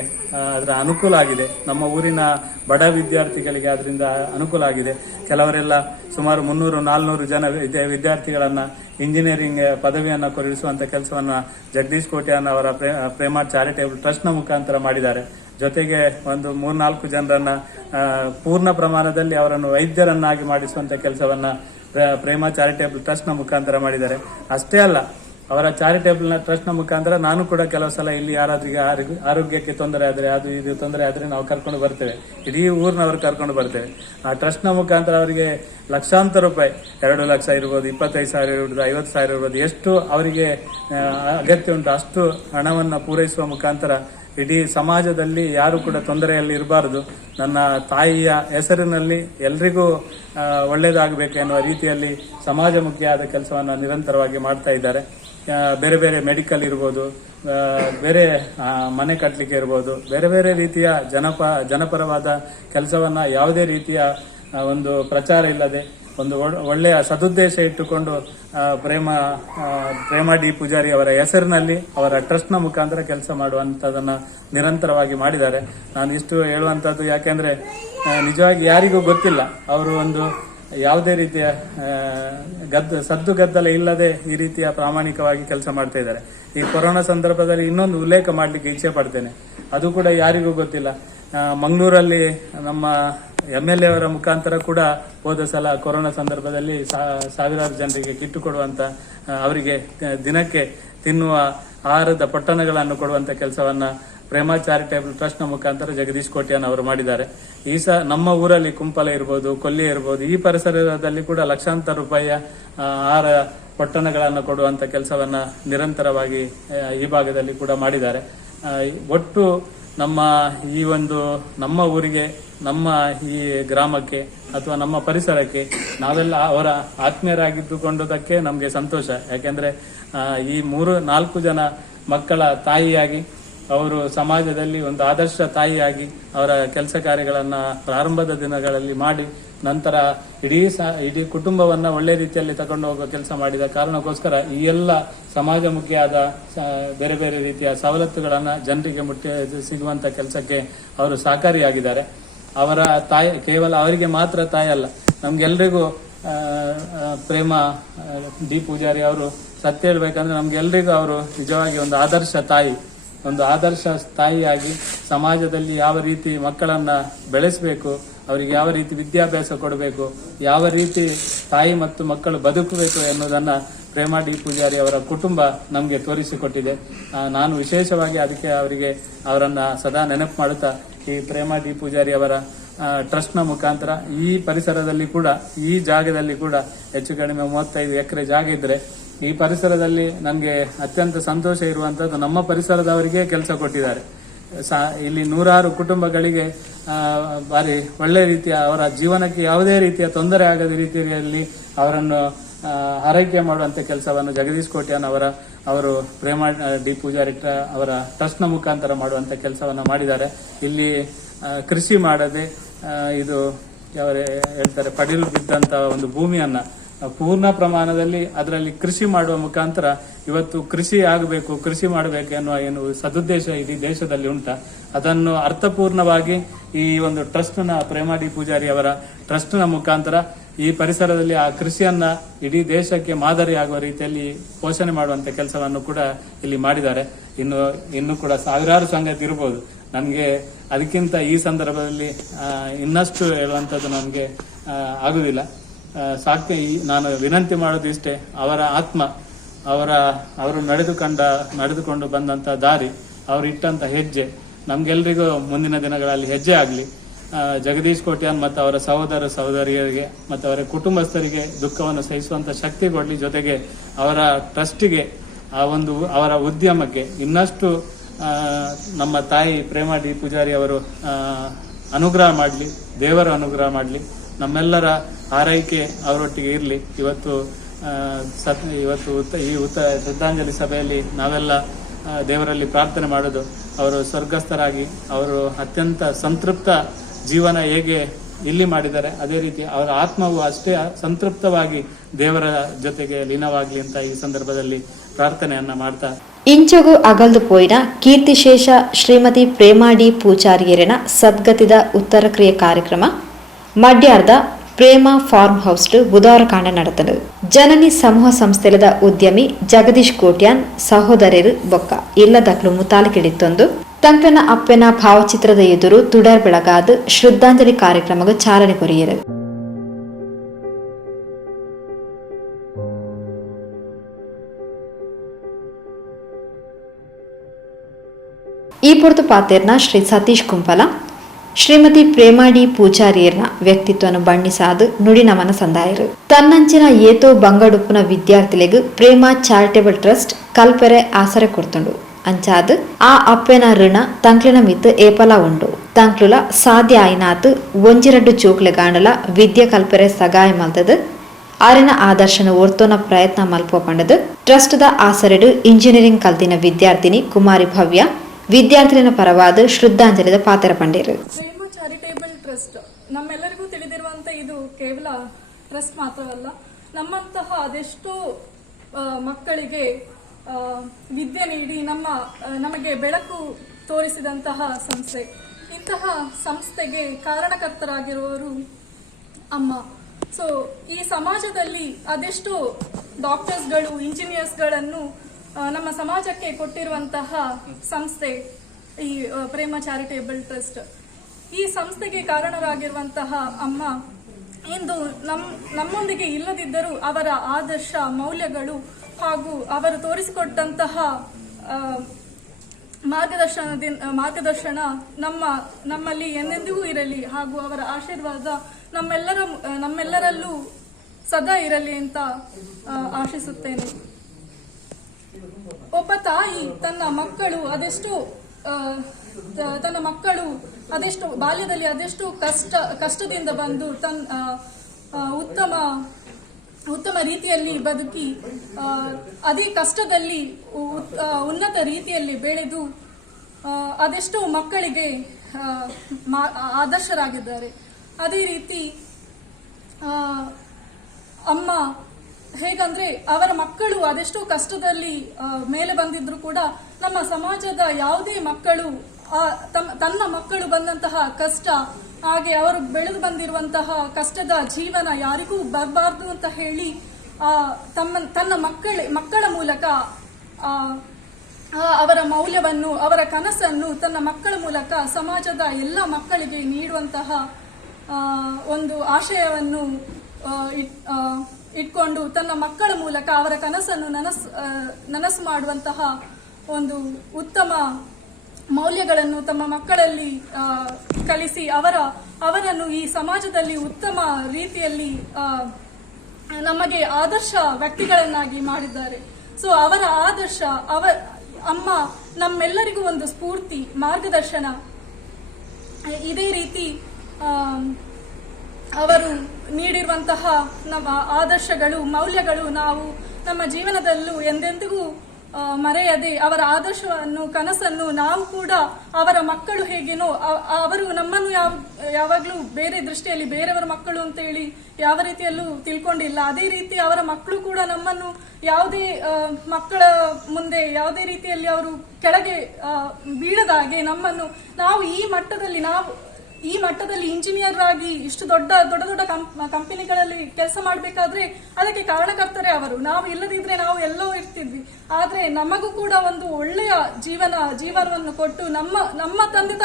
ಅದರ ಅನುಕೂಲ ಆಗಿದೆ. ನಮ್ಮ ಊರಿನ ಬಡ ವಿದ್ಯಾರ್ಥಿಗಳಿಗೆ ಅದರಿಂದ ಅನುಕೂಲ ಆಗಿದೆ. ಕೆಲವರೆಲ್ಲ ಸುಮಾರು 300-400 ಜನ ವಿದ್ಯಾರ್ಥಿಗಳನ್ನ ಇಂಜಿನಿಯರಿಂಗ್ ಪದವಿಯನ್ನ ಕೊಡಿಸುವಂತ ಕೆಲಸವನ್ನ ಜಗದೀಶ್ ಕೋಟ್ಯಾನ್ ಅವರ ಪ್ರೇಮಾ ಚಾರಿಟೇಬಲ್ ಟ್ರಸ್ಟ್ ನ ಮುಖಾಂತರ ಮಾಡಿದ್ದಾರೆ. ಜೊತೆಗೆ ಒಂದು 3-4 ಜನರನ್ನ ಪೂರ್ಣ ಪ್ರಮಾಣದಲ್ಲಿ ಅವರನ್ನು ವೈದ್ಯರನ್ನಾಗಿ ಮಾಡಿಸುವಂತ ಕೆಲಸವನ್ನ ಪ್ರೇಮಾ ಚಾರಿಟೇಬಲ್ ಟ್ರಸ್ಟ್ ನ ಮುಖಾಂತರ ಮಾಡಿದ್ದಾರೆ. ಅಷ್ಟೇ ಅಲ್ಲ, ಅವರ ಚಾರಿಟೇಬಲ್ ಟ್ರಸ್ಟ್ ನ ಮುಖಾಂತರ ನಾನು ಕೂಡ ಕೆಲವು ಸಲ ಇಲ್ಲಿ ಯಾರಾದ್ರಿಗೆ ಆರೋಗ್ಯಕ್ಕೆ ತೊಂದರೆ ಆದ್ರೆ, ಅದು ಇದು ತೊಂದರೆ ಆದ್ರೆ ನಾವು ಕರ್ಕೊಂಡು ಬರ್ತೇವೆ, ಇಡೀ ಊರಿನವರು ಕರ್ಕೊಂಡು ಬರ್ತೇವೆ. ಆ ಟ್ರಸ್ಟ್ ನ ಮುಖಾಂತರ ಅವರಿಗೆ ಲಕ್ಷಾಂತರ ರೂಪಾಯಿ, 2 ಲಕ್ಷ ಇರ್ಬೋದು, 25,000 ಇರ್ಬೋದು, 50,000 ಇರ್ಬೋದು, ಎಷ್ಟು ಅವರಿಗೆ ಅಗತ್ಯ ಉಂಟು ಅಷ್ಟು ಹಣವನ್ನ ಪೂರೈಸುವ ಮುಖಾಂತರ ಇಡೀ ಸಮಾಜದಲ್ಲಿ ಯಾರು ಕೂಡ ತೊಂದರೆಯಲ್ಲಿ ಇರಬಾರದು, ನನ್ನ ತಾಯಿಯ ಹೆಸರಿನಲ್ಲಿ ಎಲ್ರಿಗೂ ಒಳ್ಳೇದಾಗಬೇಕು ಎನ್ನುವ ರೀತಿಯಲ್ಲಿ ಸಮಾಜಮುಖಿಯಾದ ಕೆಲಸವನ್ನು ನಿರಂತರವಾಗಿ ಮಾಡ್ತಾ ಇದ್ದಾರೆ. ಬೇರೆ ಬೇರೆ ಮೆಡಿಕಲ್ ಇರ್ಬೋದು, ಬೇರೆ ಮನೆ ಕಟ್ಟಲಿಕ್ಕೆ ಇರ್ಬೋದು, ಬೇರೆ ಬೇರೆ ರೀತಿಯ ಜನಪರವಾದ ಕೆಲಸವನ್ನ ಯಾವುದೇ ರೀತಿಯ ಒಂದು ಪ್ರಚಾರ ಇಲ್ಲದೆ ಒಂದು ಒಳ್ಳೆಯ ಸದುದ್ದೇಶ ಇಟ್ಟುಕೊಂಡು ಪ್ರೇಮಾ ಡಿ ಪೂಜಾರಿ ಅವರ ಹೆಸರಿನಲ್ಲಿ ಅವರ ಟ್ರಸ್ಟ್ ನ ಮುಖಾಂತರ ಕೆಲಸ ಮಾಡುವಂತದನ್ನ ನಿರಂತರವಾಗಿ ಮಾಡಿದ್ದಾರೆ. ನಾನು ಇಷ್ಟು ಹೇಳುವಂತದ್ದು ಯಾಕೆಂದ್ರೆ ನಿಜವಾಗಿ ಯಾರಿಗೂ ಗೊತ್ತಿಲ್ಲ ಅವರು ಒಂದು ಯಾವುದೇ ರೀತಿಯ ಸದ್ದು ಗದ್ದಲ ಇಲ್ಲದೆ ಈ ರೀತಿಯ ಪ್ರಾಮಾಣಿಕವಾಗಿ ಕೆಲಸ ಮಾಡ್ತಾ ಇದ್ದಾರೆ. ಈ ಕೊರೋನಾ ಸಂದರ್ಭದಲ್ಲಿ ಇನ್ನೊಂದು ಉಲ್ಲೇಖ ಮಾಡಲಿಕ್ಕೆ ಇಚ್ಛೆ ಪಡ್ತೇನೆ, ಅದು ಕೂಡ ಯಾರಿಗೂ ಗೊತ್ತಿಲ್ಲ. ಮಂಗಳೂರಲ್ಲಿ ನಮ್ಮ MLA ಅವರ ಮುಖಾಂತರ ಕೂಡ ಹೋದ ಸಲ ಕೊರೋನಾ ಸಂದರ್ಭದಲ್ಲಿ ಸಾವಿರಾರು ಜನರಿಗೆ ಕಿಟ್ಟು ಕೊಡುವಂತ, ಅವರಿಗೆ ದಿನಕ್ಕೆ ತಿನ್ನುವ ಆಹಾರದ ಪೊಟ್ಟಣಗಳನ್ನು ಕೊಡುವಂತ ಕೆಲಸವನ್ನ ಪ್ರೇಮ ಚಾರಿಟೇಬಲ್ ಟ್ರಸ್ಟ್ ನ ಮುಖಾಂತರ ಜಗದೀಶ್ ಕೋಟ್ಯಾನ್ ಅವರು ಮಾಡಿದ್ದಾರೆ. ನಮ್ಮ ಊರಲ್ಲಿ ಕುಂಪಲ ಇರ್ಬೋದು, ಕೊಲ್ಲಿ ಇರ್ಬೋದು, ಈ ಪರಿಸರದಲ್ಲಿ ಕೂಡ ಲಕ್ಷಾಂತರ ರೂಪಾಯಿಯ ಆಹಾರ ಪೊಟ್ಟಣಗಳನ್ನು ಕೊಡುವಂತ ಕೆಲಸವನ್ನ ನಿರಂತರವಾಗಿ ಈ ಭಾಗದಲ್ಲಿ ಕೂಡ ಮಾಡಿದ್ದಾರೆ. ಒಟ್ಟು ನಮ್ಮ ಊರಿಗೆ, ನಮ್ಮ ಈ ಗ್ರಾಮಕ್ಕೆ ಅಥವಾ ನಮ್ಮ ಪರಿಸರಕ್ಕೆ ನಾವೆಲ್ಲ ಅವರ ಆತ್ಮೀಯರಾಗಿದ್ದುಕೊಂಡುದಕ್ಕೆ ನಮಗೆ ಸಂತೋಷ. ಯಾಕೆಂದ್ರೆ ಈ 3-4 ಜನ ಮಕ್ಕಳ ತಾಯಿಯಾಗಿ, ಅವರು ಸಮಾಜದಲ್ಲಿ ಒಂದು ಆದರ್ಶ ತಾಯಿಯಾಗಿ ಅವರ ಕೆಲಸ ಕಾರ್ಯಗಳನ್ನ ಪ್ರಾರಂಭದ ದಿನಗಳಲ್ಲಿ ಮಾಡಿ, ನಂತರ ಇಡೀ ಕುಟುಂಬವನ್ನ ಒಳ್ಳೆ ರೀತಿಯಲ್ಲಿ ತಗೊಂಡು ಹೋಗುವ ಕೆಲಸ ಮಾಡಿದ ಕಾರಣಕ್ಕೋಸ್ಕರ ಈ ಎಲ್ಲ ಸಮಾಜಮುಖಿಯಾದ ಬೇರೆ ಬೇರೆ ರೀತಿಯ ಸವಲತ್ತುಗಳನ್ನ ಜನರಿಗೆ ಸಿಗುವಂತ ಕೆಲಸಕ್ಕೆ ಅವರು ಸಹಕಾರಿಯಾಗಿದ್ದಾರೆ. ಅವರ ತಾಯಿ ಕೇವಲ ಅವರಿಗೆ ಮಾತ್ರ ತಾಯಿ ಅಲ್ಲ, ನಮ್ಗೆಲ್ರಿಗೂ ಪ್ರೇಮ ಡಿ ಪೂಜಾರಿ ಅವರು ಸತ್ಯ ಹೇಳ್ಬೇಕಂದ್ರೆ ನಮ್ಗೆಲ್ರಿಗೂ ಅವರು ನಿಜವಾಗಿ ಒಂದು ಆದರ್ಶ ತಾಯಿಯಾಗಿ ಸಮಾಜದಲ್ಲಿ ಯಾವ ರೀತಿ ಮಕ್ಕಳನ್ನ ಬೆಳೆಸಬೇಕು, ಅವರಿಗೆ ಯಾವ ರೀತಿ ವಿದ್ಯಾಭ್ಯಾಸ ಕೊಡಬೇಕು, ಯಾವ ರೀತಿ ತಾಯಿ ಮತ್ತು ಮಕ್ಕಳು ಬದುಕಬೇಕು ಎನ್ನುವುದನ್ನ ಪ್ರೇಮ ಡಿ ಪೂಜಾರಿ ಅವರ ಕುಟುಂಬ ನಮಗೆ ತೋರಿಸಿಕೊಟ್ಟಿದೆ. ನಾನು ವಿಶೇಷವಾಗಿ ಅದಕ್ಕೆ ಅವರನ್ನ ಸದಾ ನೆನಪು ಮಾಡುತ್ತಾ, ಈ ಪ್ರೇಮ ಡಿ ಪೂಜಾರಿ ಅವರ ಟ್ರಸ್ಟ್ ನ ಮುಖಾಂತರ ಈ ಪರಿಸರದಲ್ಲಿ ಕೂಡ, ಈ ಜಾಗದಲ್ಲಿ ಕೂಡ ಹೆಚ್ಚು ಕಡಿಮೆ 35 ಎಕರೆ ಜಾಗ ಇದ್ರೆ, ಈ ಪರಿಸರದಲ್ಲಿ ನನಗೆ ಅತ್ಯಂತ ಸಂತೋಷ ಇರುವಂತದ್ದು ನಮ್ಮ ಪರಿಸರದವರಿಗೆ ಕೆಲಸ ಕೊಟ್ಟಿದ್ದಾರೆ. ಇಲ್ಲಿ 100 ಕುಟುಂಬಗಳಿಗೆ ಬಾರಿ ಒಳ್ಳೆ ರೀತಿಯ ಅವರ ಜೀವನಕ್ಕೆ ಯಾವುದೇ ರೀತಿಯ ತೊಂದರೆ ಆಗದ ರೀತಿಯಲ್ಲಿ ಅವರನ್ನು ಆರೈಕೆ ಮಾಡುವಂತ ಕೆಲಸವನ್ನು ಜಗದೀಶ್ ಕೋಟ್ಯಾನ್ ಅವರು ಪ್ರೇಮ ಡಿ ಪೂಜಾರಿ ಅವರ ಟ್ರಸ್ಟ್ ನ ಮುಖಾಂತರ ಮಾಡುವಂತ ಕೆಲಸವನ್ನ ಮಾಡಿದ್ದಾರೆ. ಇಲ್ಲಿ ಕೃಷಿ ಮಾಡದೆ ಇದು ಹೇಳ್ತಾರೆ ಪಡಿಲು ಬಿದ್ದಂತ ಒಂದು ಭೂಮಿಯನ್ನ ಪೂರ್ಣ ಪ್ರಮಾಣದಲ್ಲಿ ಅದರಲ್ಲಿ ಕೃಷಿ ಮಾಡುವ ಮುಖಾಂತರ ಇವತ್ತು ಕೃಷಿ ಆಗಬೇಕು, ಕೃಷಿ ಮಾಡಬೇಕು ಎನ್ನುವ ಸದುದ್ದೇಶ ಇಡೀ ದೇಶದಲ್ಲಿ ಉಂಟ. ಅದನ್ನು ಅರ್ಥಪೂರ್ಣವಾಗಿ ಈ ಒಂದು ಟ್ರಸ್ಟ್ ನ ಪ್ರೇಮ ಡಿ ಪೂಜಾರಿ ಅವರ ಟ್ರಸ್ಟ್ ನ ಮುಖಾಂತರ ಈ ಪರಿಸರದಲ್ಲಿ ಆ ಕೃಷಿಯನ್ನ ಇಡೀ ದೇಶಕ್ಕೆ ಮಾದರಿಯಾಗುವ ರೀತಿಯಲ್ಲಿ ಪೋಷಣೆ ಮಾಡುವಂತ ಕೆಲಸವನ್ನು ಕೂಡ ಇಲ್ಲಿ ಮಾಡಿದ್ದಾರೆ. ಇನ್ನು ಕೂಡ ಸಾವಿರಾರು ಸಂಗತಿ ಇರಬಹುದು. ನನಗೆ ಅದಕ್ಕಿಂತ ಈ ಸಂದರ್ಭದಲ್ಲಿ ಇನ್ನಷ್ಟು ಹೇಳುವಂತದ್ದು ನನಗೆ ಆಗುದಿಲ್ಲ. ಸಾಕೆ ನಾನು ವಿನಂತಿ ಮಾಡೋದು ಇಷ್ಟೇ, ಅವರ ಆತ್ಮ, ಅವರು ನಡೆದುಕೊಂಡು ಬಂದಂತ ದಾರಿ, ಅವರು ಇಟ್ಟಂತ ಹೆಜ್ಜೆ ನಮ್ಗೆಲ್ರಿಗೂ ಮುಂದಿನ ದಿನಗಳಲ್ಲಿ ಹೆಜ್ಜೆ ಆಗಲಿ. ಜಗದೀಶ್ ಕೋಟ್ಯಾನ್ ಮತ್ತು ಅವರ ಸಹೋದರ ಸಹೋದರಿಯರಿಗೆ ಮತ್ತು ಅವರ ಕುಟುಂಬಸ್ಥರಿಗೆ ದುಃಖವನ್ನು ಸಹಿಸುವಂತ ಶಕ್ತಿ ಕೊಡ್ಲಿ. ಜೊತೆಗೆ ಅವರ ಟ್ರಸ್ಟಿಗೆ, ಅವರ ಉದ್ಯಮಕ್ಕೆ ಇನ್ನಷ್ಟು ನಮ್ಮ ತಾಯಿ ಪ್ರೇಮ ಡಿ ಪೂಜಾರಿ ಅವರು ಅನುಗ್ರಹ ಮಾಡಲಿ, ದೇವರ ಅನುಗ್ರಹ ಮಾಡಲಿ, ನಮ್ಮೆಲ್ಲರ ಆರೈಕೆ ಅವರೊಟ್ಟಿಗೆ ಇರಲಿ. ಇವತ್ತು ಈ ಶ್ರದ್ಧಾಂಜಲಿ ಸಭೆಯಲ್ಲಿ ನಾವೆಲ್ಲ ದೇವರಲ್ಲಿ ಪ್ರಾರ್ಥನೆ ಮಾಡೋದು, ಅವರು ಸ್ವರ್ಗಸ್ಥರಾಗಿ ಅವರು ಅತ್ಯಂತ ಸಂತೃಪ್ತ ಜೀವನ ಹೇಗೆ ಇಲ್ಲಿ ಮಾಡಿದ್ದಾರೆ, ಅದೇ ರೀತಿ ಅವರ ಆತ್ಮವು ಅಷ್ಟೇ ಸಂತೃಪ್ತವಾಗಿ ದೇವರ ಜೊತೆಗೆ ಲೀನವಾಗಲಿ ಅಂತ ಈ ಸಂದರ್ಭದಲ್ಲಿ ಪ್ರಾರ್ಥನೆಯನ್ನ ಮಾಡ್ತಾ, ಇಂಚಗು ಅಗಲ್ದು ಪೋಯಿನ ಕೀರ್ತಿಶೇಷ ಶ್ರೀಮತಿ ಪ್ರೇಮ ಡಿ ಪೂಜಾರಿಯರಿನ ಸದ್ಗತಿದ ಉತ್ತರ ಕ್ರಿಯೆ ಕಾರ್ಯಕ್ರಮ ಮಡ್ಯಾರ್ದ ಪ್ರೇಮ ಫಾರ್ಮ್ ಹೌಸ್ ಬುಧವಾರ ಕಾಂಡ ನಡೆತದು. ಜನನಿ ಸಮೂಹ ಸಂಸ್ಥೆದ ಉದ್ಯಮಿ ಜಗದೀಶ್ ಕೋಟ್ಯಾನ್ ಸಹೋದರರು ಬೊಕ್ಕ ಇಲ್ಲದಕ್ಲು ಮುತಾಲಿಕಿಡಿತ್ತೊಂದು ತಂಕನ ಅಪ್ಪನ ಭಾವಚಿತ್ರದ ಎದುರು ತುಡರ್ ಬೆಳಗಾದ ಶ್ರದ್ಧಾಂಜಲಿ ಕಾರ್ಯಕ್ರಮಕ್ಕೆ ಚಾಲನೆ ಕೊರಿಯರು. ಈ ಪೊರ್ತು ಪಾತೇರ್ನ ಶ್ರೀ ಸತೀಶ್ ಕುಂಪಲ ಶ್ರೀಮತಿ ಪ್ರೇಮ ಡಿ ಪೂಜಾರಿಯರ್ನ ವ್ಯಕ್ತಿತ್ವವನ್ನು ಬಣ್ಣಿಸಾದು ನುಡಿ ನಮನ ಸಂದಾಯರು. ತನ್ನಂಚಿನ ಏತೋ ಬಂಗಡುಪ್ಪುನ ವಿದ್ಯಾರ್ಥಿಗಳಿಗೂ ಪ್ರೇಮ ಚಾರಿಟೇಬಲ್ ಟ್ರಸ್ಟ್ ಕಲ್ಪರೆ ಆಸರೆ ಕೊಡ್ತುಂಡು. ಅಂಚಾದ್ ಆ ಅಪ್ಪೆನ ಋಣ ತಂಕ್ಲಿನ ಮಿತ್ ಏಪಲ ಉಂಡು. ತಂಕ್ಲುಲ ಸಾಧ್ಯ ಆಯ್ನಾತ್ 1-2 ಚೋಕ್ಲೆ ಗಾಂಡಲ ವಿದ್ಯೆ ಕಲ್ಪರೆ ಸಗಾಯ ಮಲ್ತದು. ಆರಿನ ಆದರ್ಶನ ಓರ್ತೋನ ಪ್ರಯತ್ನ ಮಲ್ಪ ಪಂಡದು. ಟ್ರಸ್ಟ್ ದ ಆಸರೆಡು ಇಂಜಿನಿಯರಿಂಗ್ ಕಲ್ತಿನ ವಿದ್ಯಾರ್ಥಿನಿ ಕುಮಾರಿ ಭವ್ಯ ವಿದ್ಯಾರ್ಥಿನಿನ ಪರವಾದ ಶ್ರದ್ಧಾಂಜಲಿದ ಪಾತ್ರ ಪಂಡೇರು. ಪ್ರೇಮ ಚಾರಿಟೇಬಲ್ ಟ್ರಸ್ಟ್ ನಮ್ಮೆಲ್ಲರಿಗೂ ತಿಳಿದಿರುವಂತ ಇದು ಕೇವಲ ಟ್ರಸ್ಟ್ ಮಾತ್ರವಲ್ಲ, ನಮ್ಮಂತಹ ಅದೆಷ್ಟೋ ಮಕ್ಕಳಿಗೆ ವಿದ್ಯೆ ನೀಡಿ ನಮಗೆ ಬೆಳಕು ತೋರಿಸಿದಂತಹ ಸಂಸ್ಥೆ. ಇಂತಹ ಸಂಸ್ಥೆಗೆ ಕಾರಣಕರ್ತರಾಗಿರುವವರು ಅಮ್ಮ ಸೊ ಈ ಸಮಾಜದಲ್ಲಿ ಅದೆಷ್ಟು ಡಾಕ್ಟರ್ಸ್ಗಳು, ಇಂಜಿನಿಯರ್ಸ್ಗಳನ್ನು ನಮ್ಮ ಸಮಾಜಕ್ಕೆ ಕೊಟ್ಟಿರುವಂತಹ ಸಂಸ್ಥೆ ಈ ಪ್ರೇಮ ಚಾರಿಟೇಬಲ್ ಟ್ರಸ್ಟ್. ಈ ಸಂಸ್ಥೆಗೆ ಕಾರಣರಾಗಿರುವಂತಹ ಅಮ್ಮ ಇಂದು ನಮ್ಮೊಂದಿಗೆ ಇಲ್ಲದಿದ್ದರೂ ಅವರ ಆದರ್ಶ, ಮೌಲ್ಯಗಳು ಹಾಗೂ ಅವರು ತೋರಿಸಿಕೊಟ್ಟಂತಹ ಮಾರ್ಗದರ್ಶನ ನಮ್ಮಲ್ಲಿ ಎಂದೆಂದಿಗೂ ಇರಲಿ ಹಾಗೂ ಅವರ ಆಶೀರ್ವಾದ ನಮ್ಮೆಲ್ಲರಲ್ಲೂ ಸದಾ ಇರಲಿ ಅಂತ ಆಶಿಸುತ್ತೇನೆ. ಒಬ್ಬ ತಾಯಿ ತನ್ನ ಮಕ್ಕಳು ಅದೆಷ್ಟು ಬಾಲ್ಯದಲ್ಲಿ ಅದೆಷ್ಟು ಕಷ್ಟದಿಂದ ಬಂದು ಉತ್ತಮ ರೀತಿಯಲ್ಲಿ ಬದುಕಿ ಅದೇ ಕಷ್ಟದಲ್ಲಿ ಉನ್ನತ ರೀತಿಯಲ್ಲಿ ಬೆಳೆದು ಅದೆಷ್ಟು ಮಕ್ಕಳಿಗೆ ಆದರ್ಶರಾಗಿದ್ದಾರೆ. ಅದೇ ರೀತಿ ಅಮ್ಮ ಹೇಗಂದ್ರೆ ಅವರ ಮಕ್ಕಳು ಅದೆಷ್ಟೋ ಕಷ್ಟದಲ್ಲಿ ಮೇಲೆ ಬಂದಿದ್ರು ಕೂಡ ನಮ್ಮ ಸಮಾಜದ ಯಾವುದೇ ಮಕ್ಕಳು ತನ್ನ ಮಕ್ಕಳು ಬಂದಂತಹ ಕಷ್ಟ, ಹಾಗೆ ಅವರು ಬೆಳೆದು ಬಂದಿರುವಂತಹ ಕಷ್ಟದ ಜೀವನ ಯಾರಿಗೂ ಬರಬಾರ್ದು ಅಂತ ಹೇಳಿ ತನ್ನ ಮಕ್ಕಳ ಮೂಲಕ ಅವರ ಮೌಲ್ಯವನ್ನು, ಅವರ ಕನಸನ್ನು ತನ್ನ ಮಕ್ಕಳ ಮೂಲಕ ಸಮಾಜದ ಎಲ್ಲ ಮಕ್ಕಳಿಗೆ ನೀಡುವಂತಹ ಒಂದು ಆಶಯವನ್ನು ಇಟ್ಕೊಂಡು ತನ್ನ ಮಕ್ಕಳ ಮೂಲಕ ಅವರ ಕನಸನ್ನು ನನಸು ಮಾಡುವಂತಹ ಒಂದು ಉತ್ತಮ ಮೌಲ್ಯಗಳನ್ನು ತಮ್ಮ ಮಕ್ಕಳಲ್ಲಿ ಕಲಿಸಿ ಅವರನ್ನು ಈ ಸಮಾಜದಲ್ಲಿ ಉತ್ತಮ ರೀತಿಯಲ್ಲಿ ನಮಗೆ ಆದರ್ಶ ವ್ಯಕ್ತಿಗಳನ್ನಾಗಿ ಮಾಡಿದ್ದಾರೆ. ಸೊ ಅವರ ಆದರ್ಶ, ಅಮ್ಮ ನಮ್ಮೆಲ್ಲರಿಗೂ ಒಂದು ಸ್ಫೂರ್ತಿ, ಮಾರ್ಗದರ್ಶನ. ಇದೇ ರೀತಿ ಅವರು ನೀಡಿರುವಂತಹ ನಮ್ಮ ಆದರ್ಶಗಳು, ಮೌಲ್ಯಗಳು ನಾವು ನಮ್ಮ ಜೀವನದಲ್ಲೂ ಎಂದೆಂದಿಗೂ ಮರೆಯದೆ ಅವರ ಆದರ್ಶವನ್ನು, ಕನಸನ್ನು ನಾವು ಕೂಡ ಅವರ ಮಕ್ಕಳು ಹೇಗೇನೋ ಅವರು ನಮ್ಮನ್ನು ಯಾವಾಗಲೂ ಬೇರೆ ದೃಷ್ಟಿಯಲ್ಲಿ ಬೇರೆಯವರ ಮಕ್ಕಳು ಅಂತೇಳಿ ಯಾವ ರೀತಿಯಲ್ಲೂ ತಿಳ್ಕೊಂಡಿಲ್ಲ. ಅದೇ ರೀತಿ ಅವರ ಮಕ್ಕಳು ಕೂಡ ನಮ್ಮನ್ನು ಯಾವುದೇ ಮಕ್ಕಳ ಮುಂದೆ ಯಾವುದೇ ರೀತಿಯಲ್ಲಿ ಅವರು ಕೆಳಗೆ ಬೀಳದ ಹಾಗೆ ನಮ್ಮನ್ನು ನಾವು ಈ ಮಟ್ಟದಲ್ಲಿ ಇಂಜಿನಿಯರ್ ಆಗಿ ಇಷ್ಟು ದೊಡ್ಡ ಕಂಪನಿಗಳಲ್ಲಿ ಕೆಲಸ ಮಾಡಬೇಕಾದ್ರೆ ಅದಕ್ಕೆ ಕಾರಣಕರ್ತರೆ ಅವರು. ನಾವು ಇಲ್ಲದಿದ್ರೆ ನಾವು ಎಲ್ಲೋ ಇರ್ತಿದ್ವಿ. ಆದ್ರೆ ನಮಗೂ ಕೂಡ ಒಂದು ಒಳ್ಳೆಯ ಜೀವನವನ್ನು ಕೊಟ್ಟು ನಮ್ಮ ತಂದೆ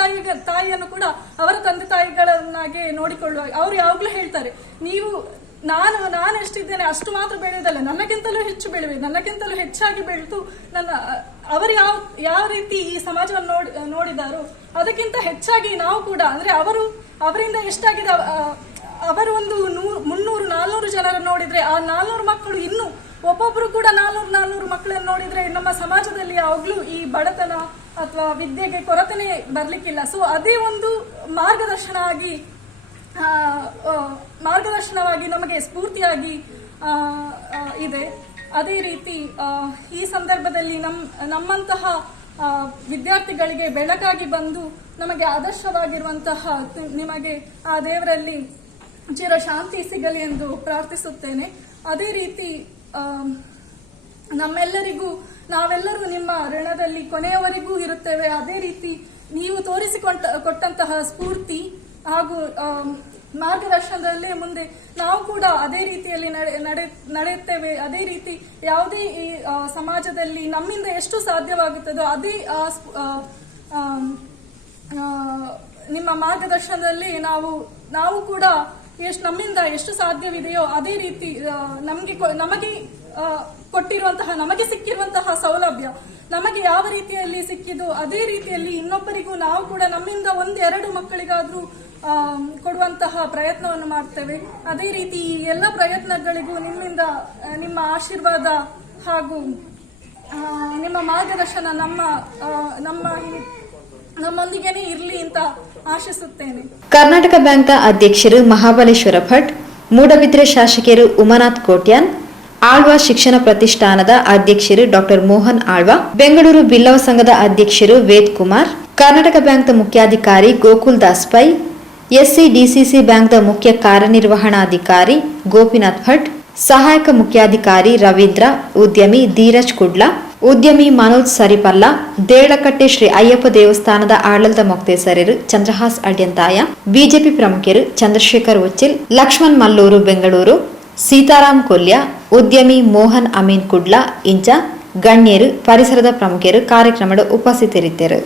ತಾಯಿಯನ್ನು ಕೂಡ ಅವರ ತಂದೆ ತಾಯಿಗಳನ್ನಾಗೆ ನೋಡಿಕೊಳ್ಳುವ. ಅವ್ರು ಯಾವಾಗ್ಲೂ ಹೇಳ್ತಾರೆ, ನಾನು ಎಷ್ಟಿದ್ದೇನೆ ಅಷ್ಟು ಮಾತ್ರ ಬೆಳೆಯೋದಲ್ಲ, ನನ್ನಕ್ಕಿಂತಲೂ ಹೆಚ್ಚು ಬೆಳೆಯುವೆ, ನನ್ನಕ್ಕಿಂತಲೂ ಹೆಚ್ಚಾಗಿ ಬೆಳೆದು ಅವರು ಯಾವ ರೀತಿ ಈ ಸಮಾಜವನ್ನು ನೋಡಿದಾರೋ ಅದಕ್ಕಿಂತ ಹೆಚ್ಚಾಗಿ ನಾವು ಕೂಡ, ಅಂದ್ರೆ ಅವರಿಂದ ಎಷ್ಟಾಗಿದೆ, ಅವರು ಒಂದು 300-400 ಜನರನ್ನು ನೋಡಿದ್ರೆ ಆ 400 ಮಕ್ಕಳು ಇನ್ನು ಒಬ್ಬೊಬ್ರು ಕೂಡ 400 ಮಕ್ಕಳನ್ನು ನೋಡಿದ್ರೆ ನಮ್ಮ ಸಮಾಜದಲ್ಲಿ ಯಾವಾಗ್ಲೂ ಈ ಬಡತನ ಅಥವಾ ವಿದ್ಯೆಗೆ ಕೊರತೆನೆ ಬರ್ಲಿಕ್ಕಿಲ್ಲ. ಸೊ ಅದೇ ಒಂದು ಮಾರ್ಗದರ್ಶನವಾಗಿ ನಮಗೆ ಸ್ಫೂರ್ತಿಯಾಗಿ ಇದೆ. ಅದೇ ರೀತಿ ಈ ಸಂದರ್ಭದಲ್ಲಿ ನಮ್ಮಂತಹ ವಿದ್ಯಾರ್ಥಿಗಳಿಗೆ ಬೆಳಕಾಗಿ ಬಂದು ನಮಗೆ ಆದರ್ಶವಾಗಿರುವಂತಹ ನಿಮಗೆ ಆ ದೇವರಲ್ಲಿ ಚಿರ ಶಾಂತಿ ಸಿಗಲಿ ಎಂದು ಪ್ರಾರ್ಥಿಸುತ್ತೇನೆ. ಅದೇ ರೀತಿ ನಾವೆಲ್ಲರೂ ನಿಮ್ಮ ಋಣದಲ್ಲಿ ಕೊನೆಯವರೆಗೂ ಇರುತ್ತೇವೆ. ಅದೇ ರೀತಿ ನೀವು ಕೊಟ್ಟಂತಹ ಸ್ಫೂರ್ತಿ ಹಾಗೂ ಮಾರ್ಗದರ್ಶನದಲ್ಲೇ ಮುಂದೆ ನಾವು ಕೂಡ ಅದೇ ರೀತಿಯಲ್ಲಿ ನಡೆಯುತ್ತೇವೆ. ಅದೇ ರೀತಿ ಯಾವುದೇ ಈ ಸಮಾಜದಲ್ಲಿ ನಮ್ಮಿಂದ ಎಷ್ಟು ಸಾಧ್ಯವಾಗುತ್ತದೋ ಅದೇ ನಿಮ್ಮ ಮಾರ್ಗದರ್ಶನದಲ್ಲಿ ನಾವು ಕೂಡ ನಮ್ಮಿಂದ ಎಷ್ಟು ಸಾಧ್ಯವಿದೆಯೋ ಅದೇ ರೀತಿ ನಮಗೆ ಕೊಟ್ಟಿರುವಂತಹ, ನಮಗೆ ಸಿಕ್ಕಿರುವಂತಹ ಸೌಲಭ್ಯ ನಮಗೆ ಯಾವ ರೀತಿಯಲ್ಲಿ ಸಿಕ್ಕಿದೋ ಅದೇ ರೀತಿಯಲ್ಲಿ ಇನ್ನೊಬ್ಬರಿಗೂ ನಾವು ಕೂಡ ನಮ್ಮಿಂದ 1-2 ಮಕ್ಕಳಿಗಾದ್ರೂ ಕೊಡುವಂತಹ ಪ್ರಯತ್ನವನ್ನು ಮಾಡ್ತೇವೆ. ಅದೇ ರೀತಿ ಈ ಎಲ್ಲ ಪ್ರಯತ್ನಗಳಿಗೂ ನಿಮ್ಮ ಆಶೀರ್ವಾದ ಹಾಗೂ ನಿಮ್ಮ ಮಾರ್ಗದರ್ಶನ ನಮ್ಮೊಂದಿಗೇನೆ ಇರಲಿ ಅಂತ ಆಶಿಸುತ್ತೇನೆ. ಕರ್ನಾಟಕ ಬ್ಯಾಂಕ್ನ ಅಧ್ಯಕ್ಷರು ಮಹಾಬಲೇಶ್ವರ ಭಟ್, ಮೂಡಬಿದ್ರೆ ಶಾಸಕಿಯರು ಉಮಾನಾಥ್ ಕೋಟ್ಯಾನ್, ಆಳ್ವಾ ಶಿಕ್ಷಣ ಪ್ರತಿಷ್ಠಾನದ ಅಧ್ಯಕ್ಷರು ಡಾಕ್ಟರ್ ಮೋಹನ್ ಆಳ್ವಾ, ಬೆಂಗಳೂರು ಬಿಲ್ಲವ ಸಂಘದ ಅಧ್ಯಕ್ಷರು ವೇದ್ ಕುಮಾರ್, ಕರ್ನಾಟಕ ಬ್ಯಾಂಕ್ನ ಮುಖ್ಯಾಧಿಕಾರಿ ಗೋಕುಲ್ ದಾಸ್ ಪೈ, ಎಸ್ಸಿಡಿಸಿಸಿ ಬ್ಯಾಂಕ್ನ ಮುಖ್ಯ ಕಾರ್ಯನಿರ್ವಹಣಾಧಿಕಾರಿ ಗೋಪಿನಾಥ್ ಭಟ್, ಸಹಾಯಕ ಮುಖ್ಯಾಧಿಕಾರಿ ರವೀಂದ್ರ, ಉದ್ಯಮಿ ಧೀರಜ್ ಕುಡ್ಲಾ, ಉದ್ಯಮಿ ಮನೋಜ್ ಸರಿಪಲ್ಲ, ದೇಳಕಟ್ಟೆ ಶ್ರೀ ಅಯ್ಯಪ್ಪ ದೇವಸ್ಥಾನದ ಆಡಳಿತ ಮೊಕ್ತೇಸರರು ಚಂದ್ರಹಾಸ್ ಅಡ್ಯಂತಾಯ, ಬಿಜೆಪಿ ಪ್ರಮುಖರು ಚಂದ್ರಶೇಖರ್ ಉಚ್ಚಿಲ್, ಲಕ್ಷ್ಮಣ್ ಮಲ್ಲೂರು ಬೆಂಗಳೂರು, ಸೀತಾರಾಮ್ ಕೊಲ್ಯ, ಉದ್ಯಮಿ ಮೋಹನ್ ಅಮೀನ್ ಕುಡ್ಲಾ ಇಂಚ ಗಣ್ಯರು ಪರಿಸರದ ಪ್ರಮುಖರು ಕಾರ್ಯಕ್ರಮದ ಉಪಸ್ಥಿತರಿದ್ದರು.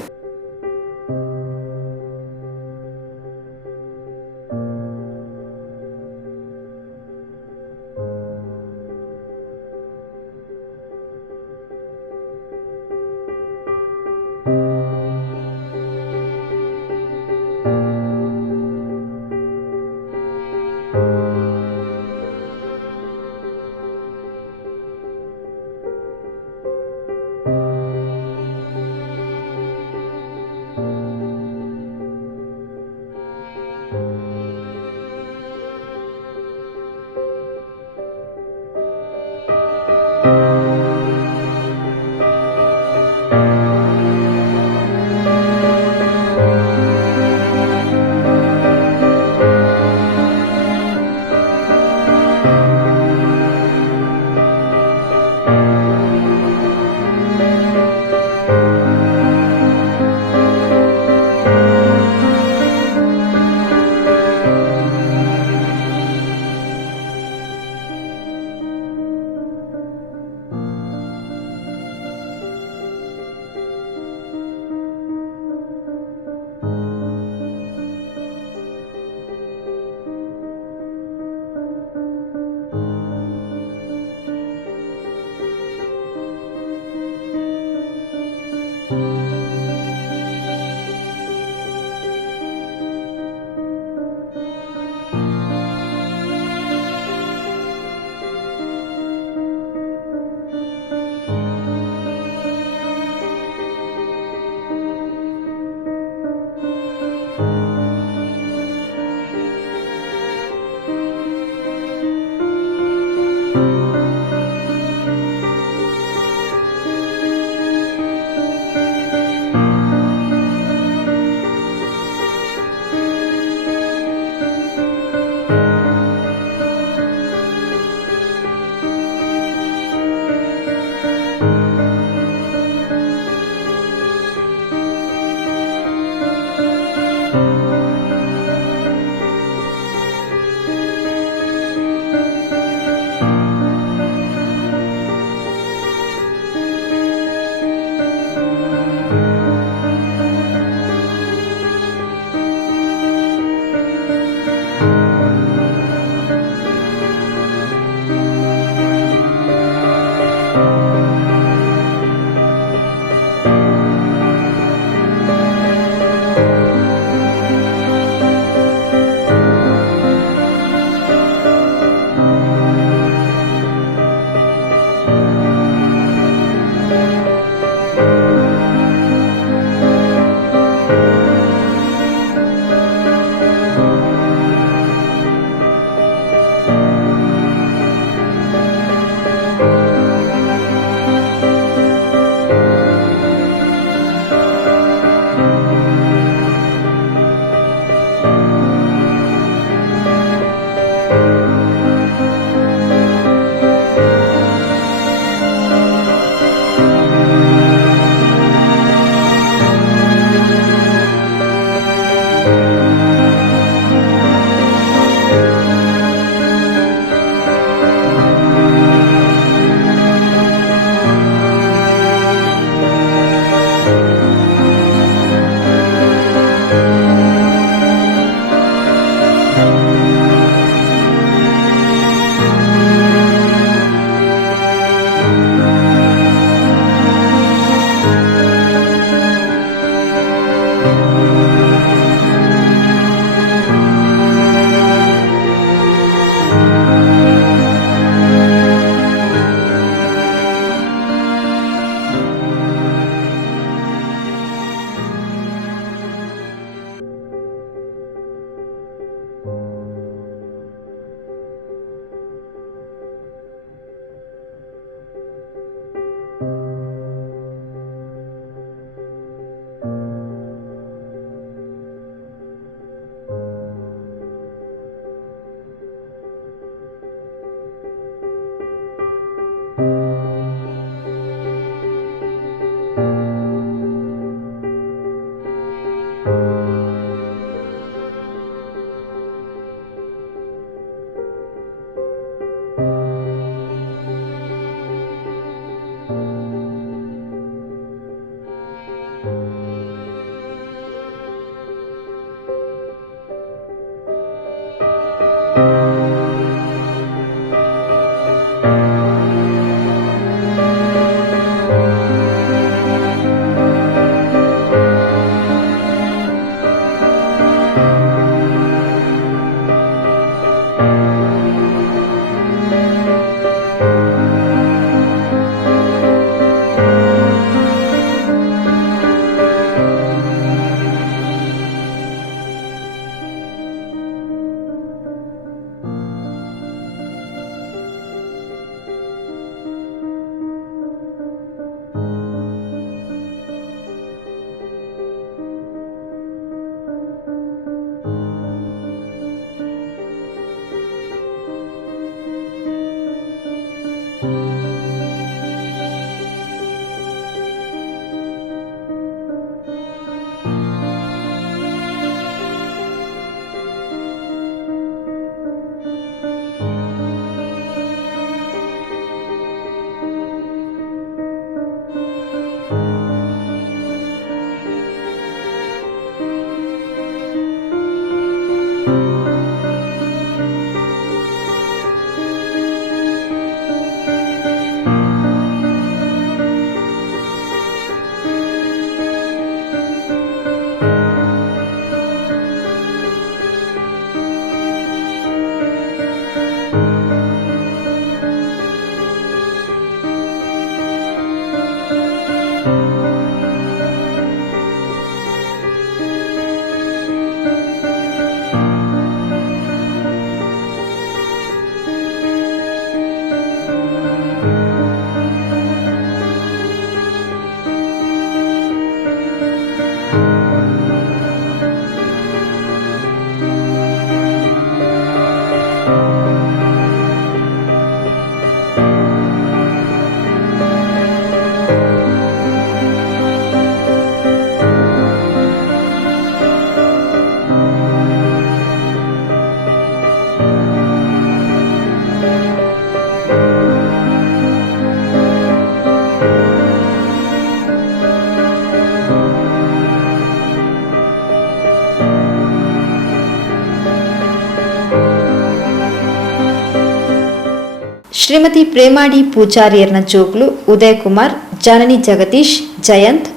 ಶ್ರೀಮತಿ ಪ್ರೇಮಾಡಿ ಪೂಜಾರಿಯರ್ನ ಜೋಕ್ಲು ಉದಯ್ ಕುಮಾರ್, ಜನನಿ ಜಗದೀಶ್, ಜಯಂತ್,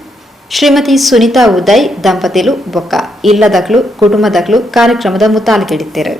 ಶ್ರೀಮತಿ ಸುನೀತಾ ಉದಯ್ ದಂಪತಿಲು ಬೊಕ್ಕ ಇಲ್ಲದಕ್ಲು ಕುಟುಂಬದಕ್ಲು ಕಾರ್ಯಕ್ರಮದ ಮುತಾಲ್ಗೆಡಿತ್ತೇರು.